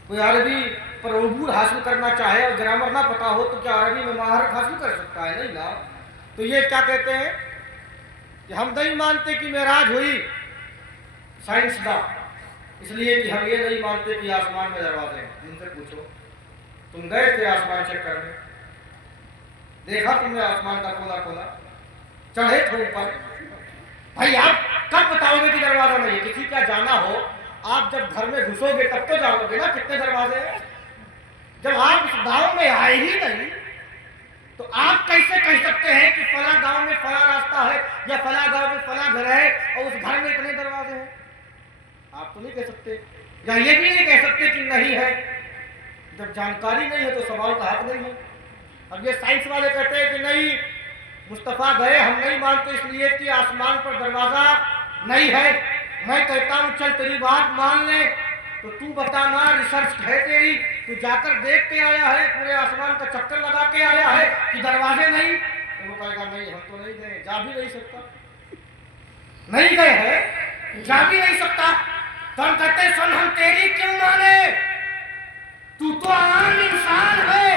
کوئی عربی پر عبور حاصل کرنا چاہے اور گرامر نہ پتا ہو تو کیا عربی میں مہارت حاصل کر سکتا ہے؟ نہیں نا. تو یہ کیا کہتے ہیں کہ ہم نہیں مانتے کہ معراج ہوئی، سائنس دا، اس لیے کہ ہم یہ نہیں مانتے کہ آسمان میں دروازے ہیں. ان سے پوچھو، تم گئے تھے آسمان چیک کرنے، دیکھا تم نے آسمان کا کونا کونا، چڑھے تھے اوپر؟ بھائی آپ کب بتاؤ گے کہ دروازہ نہیں ہے؟ کسی کا جانا ہو، آپ جب گھر میں گھسو گے تب تو جانو گے نا کتنے دروازے ہیں. جب آپ اس گاؤں میں آئے ہی نہیں تو آپ کیسے کہہ سکتے ہیں کہ فلاں گاؤں میں فلاں راستہ ہے یا فلاں گاؤں میں فلاں گھر ہے اور اس گھر میں اتنے دروازے ہیں؟ آپ تو نہیں کہہ سکتے، یا یہ بھی نہیں کہہ سکتے کہ نہیں ہے. جب جانکاری نہیں ہے تو سوال کا حق نہیں ہے. اب یہ سائنس والے کہتے ہیں کہ نہیں، مصطفیٰ گئے، ہم نہیں مانتے اس لیے کہ آسمان پر دروازہ نہیں ہے. میں کہتا ہوں چل تیری بات مان لیں، تو تو بتانا، ریسرچ ہے تیری، تو جا کر دیکھ کے آیا ہے، پورے آسمان کا چکر لگا کے آیا ہے کہ دروازے نہیں؟ تو وہ کہے گا نہیں، ہم تو نہیں گئے، جا بھی نہیں سکتا. نہیں گئے ہے، جا بھی نہیں سکتا. تو ہم کہتے ہیں سن، ہم تیری کیوں مانے؟ تو عام انسان ہے،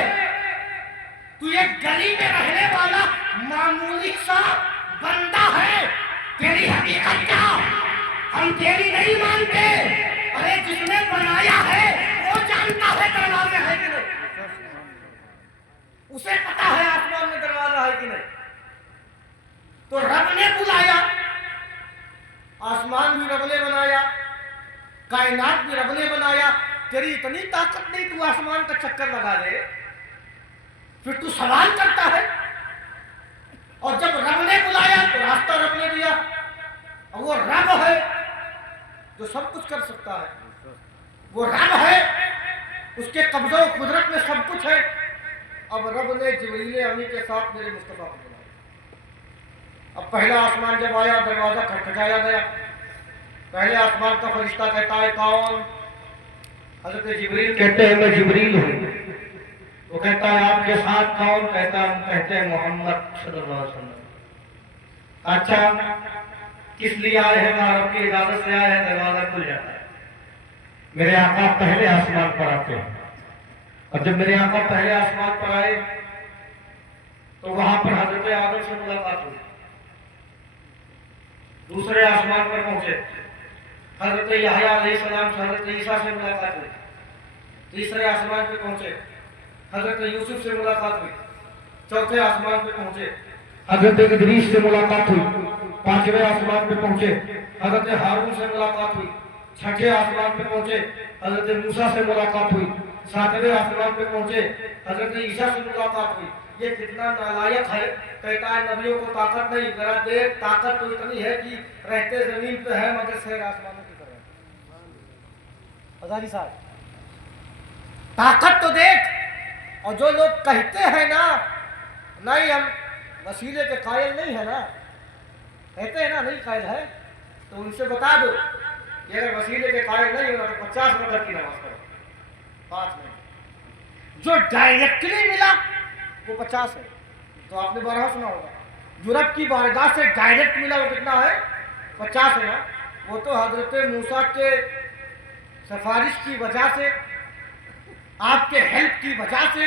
تو ایک گلی میں رہنے والا معمولی سا بندہ ہے. تیری حقیقت کیا؟ ہم تیری نہیں مانتے. ارے جس نے بنایا ہے وہ جانتا ہے دروازے ہے کہ نہیں، اسے پتا ہے آسمان میں دروازہ ہے کہ نہیں. تو رب نے بلایا، آسمان بھی رب نے بنایا، کائنات بھی رب نے بنایا. تیری اتنی طاقت نہیں تو آسمان کا چکر لگا دے، پھر تو سوال کرتا ہے. اور جب رب نے بلایا تو راستہ رب نے دیا، اور وہ رب ہے جو سب کچھ کر سکتا ہے. وہ رب ہے، اس کے قبضہ و قدرت میں سب کچھ ہے. اب رب نے جبریل امی کے ساتھ میرے مصطفیٰ کو بلایا. اب پہلا آسمان جب آیا، دروازہ کھٹکھٹایا گیا. پہلے آسمان کا فرشتہ کہتا ہے کون؟ حضرت جبریل کہتے ہیں میں جبریل ہوں. وہ کہتا ہے آپ کے ساتھ کون؟ کہتا ہے ہم کہتے ہیں محمد صلی اللہ علیہ وسلم. اچھا، کس لیے آئے ہیں؟ آپ کی اجازت سے آئے ہیں. دروازہ کھل جاتا ہے. میرے آقا پہلے آسمان پر آتے ہیں، اور جب میرے آقا پہلے آسمان پر آئے تو وہاں پر حضرت آدم سے ملاقات ہوئی. دوسرے آسمان پر پہنچے، حضرت یحییٰ علیہ السلام سے، حضرت عیسیٰ سے ملاقات ہوئی. تیسرے آسمان پہ پہنچے، حضرت یوسف سے ملاقات ہوئی. چوتھے آسمان پہ پہنچے، حضرت ادریس سے ملاقات ہوئی. پانچویں آسمان پہ پہنچے، حضرت ہارون سے ملاقات ہوئی. چھٹے آسمان پہ پہنچے، حضرت موسیٰ سے ملاقات ہوئی. ساتویں آسمان پہ پہنچے، حضرت عیسیٰ سے ملاقات ہوئی. یہ کتنا نالائق ہے، کہتا ہے نبیوں کو طاقت نہیں. ذرا دیکھ، طاقت تو اتنی ہے کہ رہتے زمین پہ ہے مگر سیر آسمانوں کی طرح. ہزاری صاحب، طاقت تو دیکھ. اور جو لوگ کہتے ہیں نا نہیں ہم وسیلے کے قائل نہیں ہے نا، کہتے ہیں نا نہیں قائل ہے، تو ان سے بتا دو کہ اگر وسیلے کے قائل نہیں ہوگا تو 50 منٹ کی نماز پڑھو، 5 منٹ. جو ڈائریکٹلی ملا وہ 50 ہے. تو آپ نے 12 سنا ہوگا. جو رب کی بارگاہ سے ڈائریکٹ ملا وہ کتنا ہے؟ 50 ہے نا. وہ تو حضرت موسیٰ کے سفارش کی وجہ سے، آپ کے ہیلپ کی وجہ سے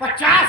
50,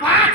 5।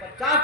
50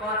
5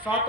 7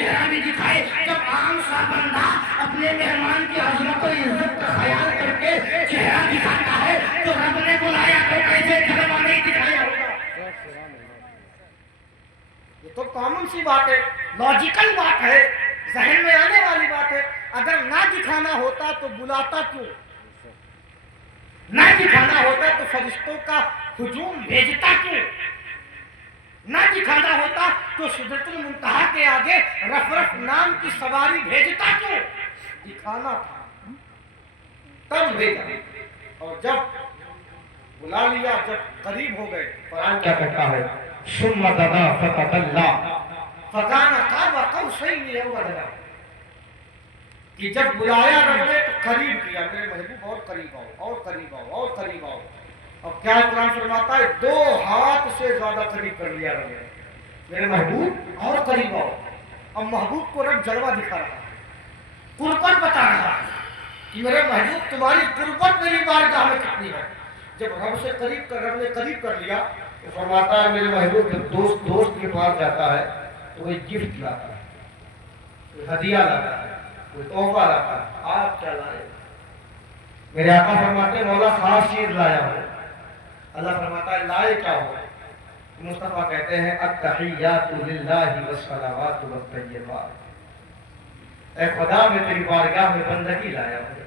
چہرہ بھی دکھائے. جب عام سا بندہ اپنے مہمان کی عظمت و عزت کا خیال کر کے چہرہ دکھاتا ہے تو رب نے بلایا تو کیسے جلوہ نہیں دکھایا ہوگا؟ یہ تو کامن سی بات ہے، لاجیکل بات ہے، ذہن میں آنے والی بات ہے. اگر نہ دکھانا ہوتا تو بلاتا کیوں؟ نہ دکھانا ہوتا تو فرشتوں کا ہجوم بھیجتا کیوں؟ نہ دکھانا ہوتا تو سدرۃ المنتہا کے آگے رف رف نام کی سواری بھیجتا کیوں؟ دکھانا تھا تب بھیجا، اور جب بلا لیا، جب قریب ہو گئے، قرآن کیا کہتا ہے؟ ثم دنا فتدلى فکان قاب قوسین او ادنی، کہ جب بلایا رب نے تو قریب کیا، میرے محبوب اور قریب آؤ، اور قریب آؤ، اور قریب آؤ. اب کیا قرآن فرماتا ہے؟ 2 ہاتھ سے زیادہ قریب کر لیا رب نے، میرے محبوب اور قریب آؤ. اب محبوب کو رب جلوہ دکھا رہا ہے، قربت بتا رہا ہے کہ میرے محبوب تمہاری قربت میری بارگاہ میں کتنی ہے. جب رب سے قریب کر، رب نے قریب کر لیا تو فرماتا ہے میرے محبوب جب دوست کے پاس جاتا ہے تو کوئی گفٹ لاتا ہے، کوئی ہدیہ لاتا ہے، کوئی تحفہ لاتا ہے. آپ کیا لائے؟ میرے آقا فرماتے ہیں مولا خاص چیز لایا ہو. اللہ فرماتا ہے لائے کیا ہو؟ مصطفیٰ کہتے ہیں التحیات للہ والصلوات والطیبات، اے خدا میں تیری بارگاہ میں بندگی لایا ہوں،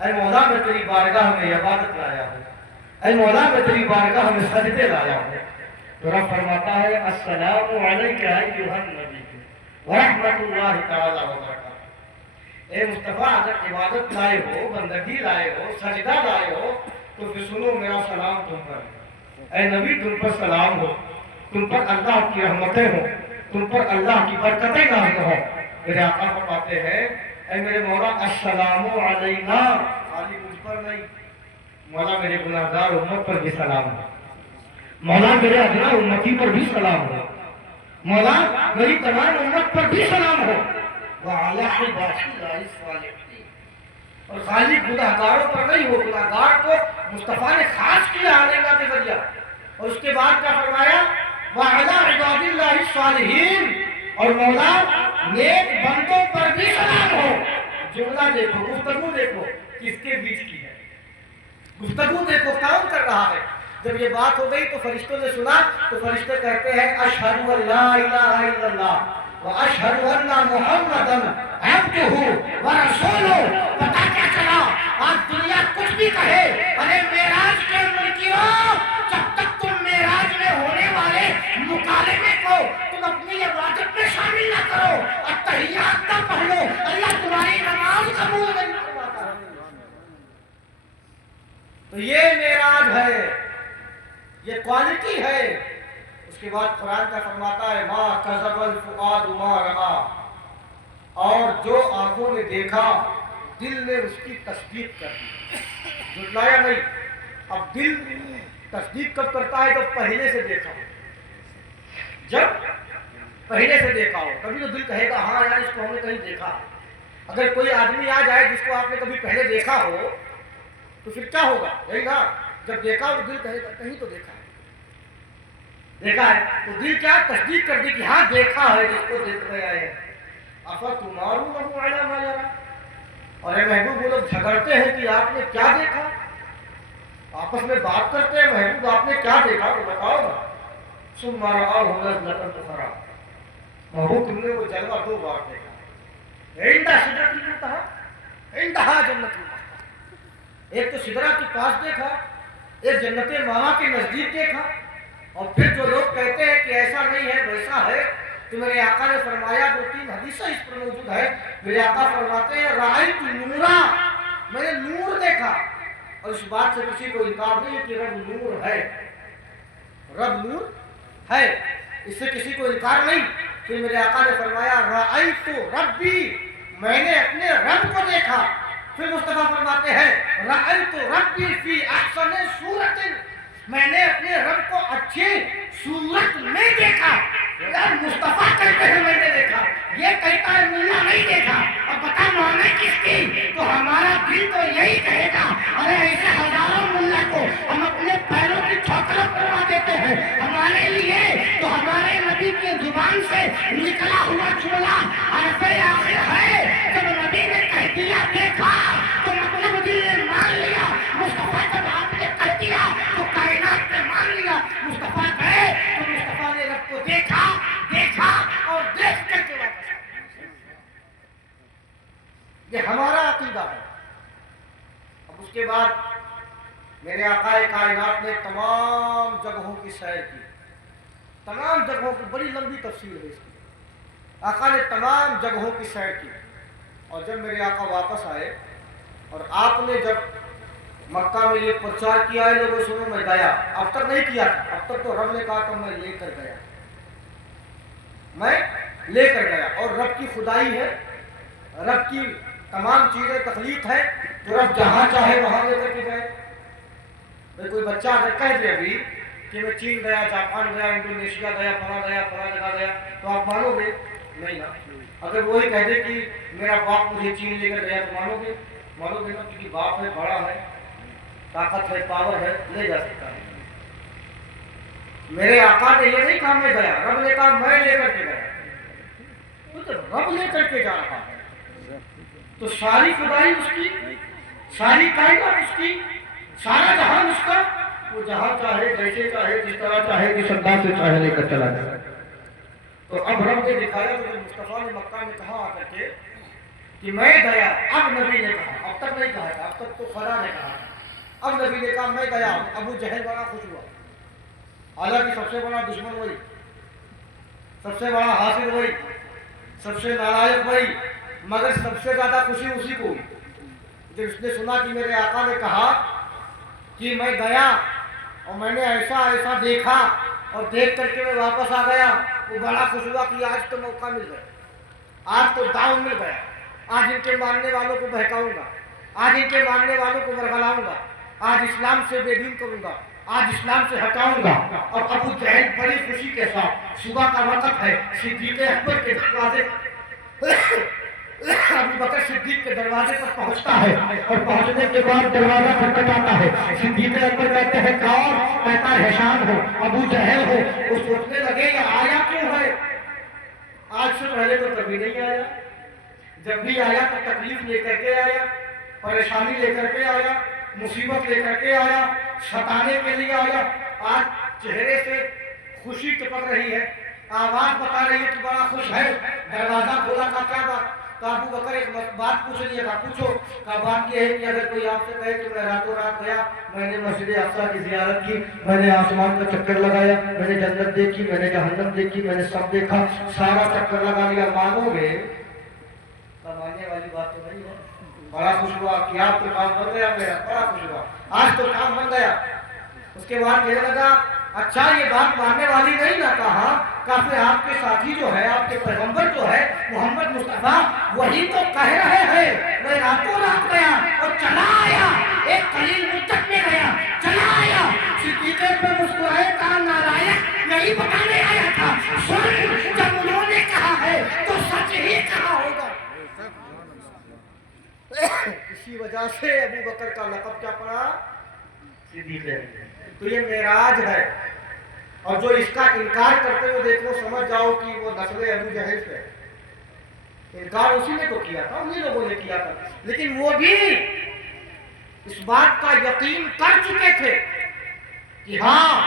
اے مولا میں تیری بارگاہ میں عبادت لایا ہوں، اے مولا میں تیری بارگاہ میں سجدے لایا ہوں. تو رب فرماتا ہے السلام علیک ایھا النبی ورحمۃ اللہ تعالی وبرکاتہ. اے مصطفیٰ اگر عبادت لائے ہو، بندگی لائے ہو، سجدہ لائے ہو تو پھر سنو میرا سلام تم پر. اے نبی تم پر سلام ہو، تم پر اللہ کی رحمتیں ہوں، تم پر اللہ کی برکتیں نازل ہوں. میرے آقا فرماتے ہیں اے میرے مولا السلام علینا، خالی مجھ پر نہیں، مولا میرے گناہگار امت پر بھی سلام ہو، مولا میرے ادنا امتی پر بھی سلام ہو، مولا میری تمام امت پر بھی سلام ہو. وعلی عبادی اللہ الصالحین، اور خالی گناہگاروں پر نہیں ہو، گناہگار کو مصطفیٰ نے خاص کیا آنے کا ذریعہ. اور اس کے بعد کیا فرمایا؟ وعلی عبادی اللہ الصالحین، اور مولا نیک بندوں پر بھی سلام ہو. جملہ دیکھو، گفتگو دیکھو کس کے بیچ کی ہے، گفتگو دیکھو کون کر رہا ہے. جب یہ بات ہو گئی تو فرشتوں نے سنا تو فرشتے کہتے ہیں اشہد ان لا الہ الا اللہ واشہد ان محمدا عبدہ ورسولہ. پتہ کیا چلا؟ آج دنیا کچھ بھی کہے، ارے معراج کے منکروں، جب تک تم معراج میں ہونے والے مکالمے کو تم اپنی عبادت میں شامل نہ کرو، التحیات نہ پڑھ لو، اللہ تمہاری نماز قبول نہیں فرماتا. تو یہ معراج ہے، یہ کوالٹی ہے. اس کے بعد قرآن کا فرماتا ہے ما کذب الفؤاد ما رآ، اور جو آنکھوں نے دیکھا دل نے اس کی تصدیق کر دی، جھٹلایا نہیں. اب دل تصدیق کب کرتا ہے؟ جب پہلے سے دیکھا ہو، جب پہلے سے دیکھا ہو تبھی تو دل کہے گا ہاں یار اس کو ہم نے کہیں دیکھا. اگر کوئی آدمی آ جائے جس کو آپ نے کبھی پہلے دیکھا ہو تو پھر کیا ہوگا؟ یہی نا، جب دیکھا ہو دل کہے گا کہیں تو دیکھا ہے، دیکھا ہے. تو دل کیا تصدیق کر دی کہ ہاں دیکھا ہے جس کو دیکھ رہے آئے ہیں. افتمارونہ علی ما یری، اور اے محبوب وہ لوگ جھگڑتے ہیں کہ آپ نے کیا دیکھا، آپس میں بات کرتے ہیں محبوب آپ نے کیا دیکھا تو بتاؤ نا. ثم رآہ نضلۃ اخری، محبوب تم نے وہ جلوہ 2 بار دیکھا، عند سدرۃ المنتہا، عندہا جنت المأویٰ. ایک تو سدرہ کے پاس دیکھا، ایک جنت ماوا کے نزدیک دیکھا. اور پھر جو لوگ کہتے ہیں کہ ایسا نہیں ہے ویسا ہے، تو میرے آقا نے فرمایا 2-3 حدیثیں اس پر موجود ہے. میرے آقا فرماتے ہیں رأیت نورا، میں نے نور دیکھا. اور اس بات سے کسی کو انکار نہیں کہ رب نور ہے، رب نور ہے، اس سے کسی کو انکار نہیں. پھر میرے آقا نے فرمایا رأیت ربی، میں نے اپنے رب کو دیکھا. پھر مصطفیٰ فرماتے ہیں رأیت ربی فی احسن صورت، میں نے اپنے رب کو اچھی صورت میں دیکھا. یار مصطفیٰ کہتے ہیں میں نے دیکھا، یہ کہتا ہے ملا نہیں دیکھا. اب بتا معنی کس کی؟ تو ہمارا دل تو یہی کہے گا ارے ایسے ہزاروں ملا کو ہم اپنے پیروں کی ٹھوکریں کروا دیتے ہیں. ہمارے لیے تو ہمارے نبی کی زبان زبان سے نکلا ہوا جملہ حرف آخر ہے. جب نبی نے کہہ دیا دیکھا تو مطلب دل نے مان لیا. مصطفیٰ جب آپ نے کہہ دیا تو کائنات نے مان لیا. مصطفیٰ گئے تو مصطفیٰ نے رب کو دیکھا اور دیکھ کر کے واپس آئے. یہ ہمارا عقیدہ ہے. اب اس کے بعد میرے آقا کائنات نے تمام جگہوں کی سیر کی. تمام جگہوں کی بڑی لمبی تفصیل ہے اس کی. آقا نے تمام جگہوں کی سیر کی. اور جب میرے آقا واپس آئے اور آپ نے جب مکہ میں یہ پرچار کیا ہے لوگوں سنو میں گیا. اب تک نہیں کیا تھا. اب تک تو رب نے کہا تھا میں لے کر گیا, میں لے کر گیا. اور رب کی خدائی ہے, رب کی تمام چیزیں تخلیق ہے, تو رب جہاں چاہے وہاں لے کر کے جائے. کوئی بچہ اگر کہہ دے ابھی کہ میں چین گیا, جاپان گیا, انڈونیشیا گیا, فلاں جگہ گیا, تو آپ مانو گے؟ نہیں نا. اگر وہی کہہ دے کہ میرا باپ مجھے چین لے کر گیا تو مانو گے نا, کیونکہ باپ ہے, بڑا ہے, طاقت ہے, پاور ہے, لے جا سکتا ہے. میرے آقا نے یہ نہیں کہا میں گیا, رب نے کہا میں لے کر کے گیا. تو رب لے کر کے جا رہا ہے تو ساری خدائی اس کی, ساری کائنات اس کی, سارا جہان اس کا. وہ جہاں چاہے, جیسے چاہے, جس طرح چاہے, جس انداز سے چاہے لے کر چلا جائے. تو اب رب نے دکھایا تو مصطفیٰ نے مکہ میں کہا آ کر کے کہ میں گیا. اب نبی نے کہا, اب تک نہیں کہا تھا, اب تک تو خدا نے کہا تھا. اب نبی نے کہا میں گیا. ابو جہل بڑا خوش ہوا. حالانکہ سب سے بڑا دشمن وہی, سب سے بڑا حاسد وہی, سب سے نالائق وہی, مگر سب سے زیادہ خوشی اسی کو ہوئی جب اس نے سنا کہ میرے آقا نے کہا کہ میں گیا اور میں نے ایسا دیکھا اور دیکھ کر کے میں واپس آ گیا. وہ بڑا خوش ہوا کہ آج تو موقع مل گیا, آج تو داؤ مل گیا. آج ان کے ماننے والوں کو بہکاؤں گا, آج ان کے ماننے والوں کو برگلاؤں گا, آج اسلام سے بے دین کروں گا, آج اسلام سے ہٹاؤں گا. اور ابو جہل بڑی خوشی کے ساتھ, صبح کا وقت ہے, صدیق اکبر کے دروازے ابو بکر صدیق کے دروازے پر پہنچتا ہے اور پہنچنے کے بعد دروازہ کھٹکھٹاتا ہے. صدیق اکبر کہتے ہیں کون؟ کہتا ہے ہشام ہو, ابو جہل ہو. وہ سوچنے لگے یہ آیا کیوں ہے؟ آج سے پہلے تو کبھی نہیں آیا. جب بھی آیا تو تکلیف لے کر کے آیا, پریشانی لے کر کے آیا, مصیبت لے کر کے آیا, ستانے کے لیے آیا. آج چہرے سے خوشی ٹپک رہی ہے, آواز بتا رہی ہے کہ بڑا خوش ہے. دروازہ کھولا کا کیا بات؟ تو ابو بکر ایک بات پوچھ لیے تھا. پوچھو. کا بات یہ ہے کہ اگر کوئی آپ سے کہے کہ میں راتوں رات گیا, میں نے مسجد اقصیٰ کی زیارت کی, میں نے آسمان کا چکر لگایا, میں نے جنت دیکھی, میں نے جہنم دیکھی, میں نے سب دیکھا, سارا چکر لگا لیا, مانو گے؟ ماننے والی بات تو نہیں ہے. بڑا خوش ہوا کہ آپ تو کام بن گیا میرا, بڑا خوش ہوا, آج تو کام بن گیا. اس کے بعد کہنے لگا اچھا یہ بات ماننے والی نہیں نہ کہا, کافی آپ کے ساتھی جو ہے, آپ کے پیغمبر جو ہے محمد مصطفیٰ, وہی تو کہہ رہے ہیں میں راتوں رات گیا اور چلا آیا, ایک قلیل مدت میں گیا, چلا آیا. صدیق پہ مسکرائے, کہا نالائق یہی بتانے آیا تھا. سن, جب انہوں نے کہا ہے تو سچ ہی کہا ہوگا. اسی وجہ سے ابو بکر کا لقب کیا پڑا؟ صدیق. تو یہ معراج ہے, اور جو اس کا انکار کرتے ہوئے دیکھو سمجھ جاؤ کہ وہ نسل ابو جہل سے. انکار اسی نے تو کیا تھا, انہی لوگوں نے کیا تھا, لیکن وہ بھی اس بات کا یقین کر چکے تھے کہ ہاں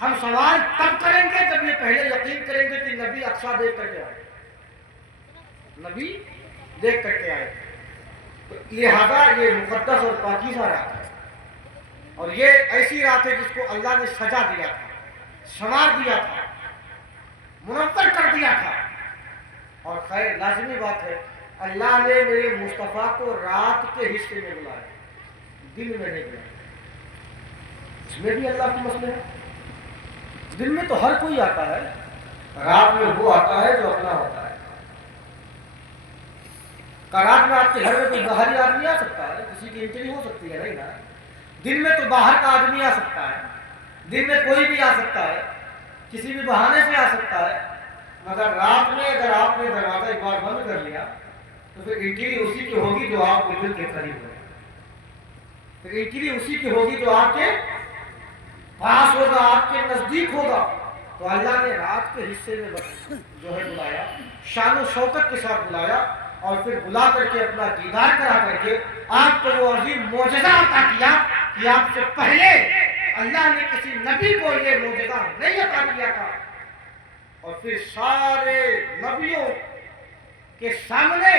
ہم سوال تب کریں گے جب یہ پہلے یقین کریں گے کہ نبی اقصیٰ دیکھ کر کے آئے, نبی دیکھ کر کے آئے. لہذا یہ مقدس اور پاکیزہ رات ہے, اور یہ ایسی رات ہے جس کو اللہ نے سجا دیا تھا, سنوار دیا تھا, منور کر دیا تھا. اور خیر لازمی بات ہے اللہ نے میرے مصطفیٰ کو رات کے حصے میں بلایا, دن میں نہیں بلایا. اس میں بھی اللہ کی مسئلہ ہے. دن میں تو ہر کوئی آتا ہے, رات میں وہ آتا ہے جو اپنا ہوتا ہے. رات میں آپ کے گھر میں کوئی باہری آدمی آ سکتا ہے, کسی کی انٹری ہو سکتی ہے, نہیں نا. دن میں تو باہر کا آدمی آ سکتا ہے, دن میں کوئی بھی آ سکتا ہے, کسی بھی بہانے سے آ سکتا ہے. مگر رات میں اگر آپ نے دروازہ ایک بار بند کر لیا تو پھر انٹری اسی کی ہوگی جو آپ کے دل کے قریب ہے, پھر انٹری اسی کی ہوگی جو آپ کے پاس ہوگا, آپ کے نزدیک ہوگا. تو اللہ نے رات کے حصے میں جو ہے بلایا، شان و شوکت کے ساتھ بلایا، اور پھر بلا کر کے اپنا دیدار کرا کر کے آپ کو وہ عظیم معجزہ عطا کیا کہ آپ سے پہلے اللہ نے کسی نبی کو یہ معجزہ نہیں عطا کیا تھا، اور پھر سارے نبیوں کے سامنے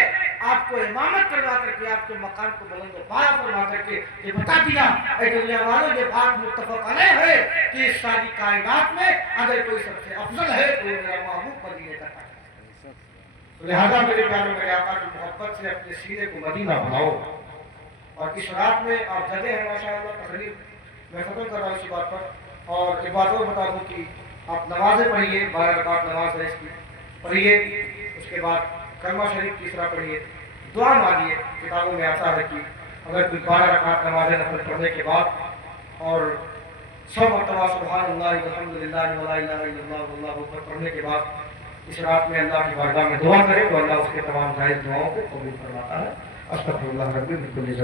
آپ کو امامت کروا کر کے آپ کے مقام کو بلند و بالا فرما کر کے یہ بتا دیا، اے دنیا والوں یہ بات متفق علیہ ہے کہ اس ساری کائنات میں اگر کوئی سب سے افضل ہے تو میرا محبوب مدینے کا تاج ہے۔ لہذا میرے پیاروں میرے آقا کی محبت سے اپنے سینے کو مدینہ بناؤ۔ اور اس رات میں آپ جگہ ہیں ماشاءاللہ، تقریب میں ختم کر رہا ہوں اسی بات پر، اور ایک بات اور بتا دوں کہ آپ نمازیں پڑھیے، 12 رکعت نماز ہے اس کی پڑھیے، اس کے بعد کلمہ شریف تیسرا پڑھیے، دعا مانگیے۔ کتابوں میں آتا ہے کہ اگر کوئی 12 رکعت نماز نفل پڑھنے کے بعد اور 100 مرتبہ سبحان اللہ والحمدللہ ولا الہ الا اللہ واللہ اکبر پڑھنے کے بعد اس رات میں اللہ کی بارگاہ میں دعا کرے تو اللہ اس کے تمام جائز دعاؤں کو قبول فرماتا ہے۔ استغفر اللہ ربی من کل ذنب۔